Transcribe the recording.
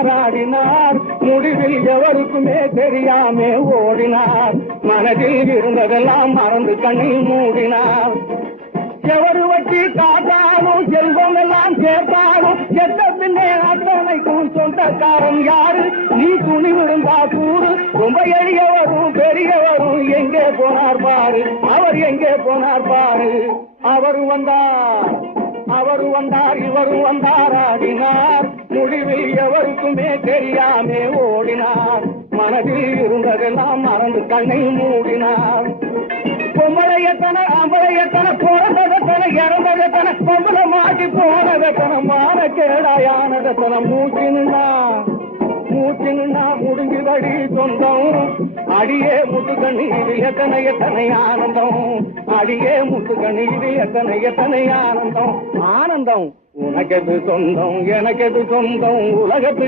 வந்தார் ஆடினார் முடிவில் எவருக்குமே தெரியாமே ஓடினார் மனதில் இருந்ததெல்லாம் மறந்து கண்ணில் மூடினார் எவரு வச்சு காத்தாலும் செல்வம் எல்லாம் சேர்த்தாலும் செத்த பின்னே அத்தனைக்கும் சொந்தக்காரன் யாரு நீ துணி விழுந்தா கூறு ரொம்ப எளியவரும் பெரியவரும் எங்கே போனார் பாரு அவர் எங்கே போனார் பாரு அவரு வந்தார் இவரு வந்தார் ஆடினார் முடிவில் எவருக்குமே தெரியாமே ஓடினார் மனதில் இருந்ததெல்லாம் மறந்து கண்ணை மூடினார் பொம்பளையத்தன ஆம்பளையத்தன பிறந்ததத்தன இறந்ததத்தன பொம்பளை மாட்டி போனதத்தன மான கேடாயானதத்தன மூச்சினா முடிஞ்சுதடி சொந்தம் அடியே முத்துக்கண்ணீர் எத்தனை ஆனந்தம் அடியே முத்துக்கண்ணீர் எத்தனை ஆனந்தம் ஆனந்தம் உனக்கெது சொந்தம் எனக்கெது சொந்தம் உலகத்து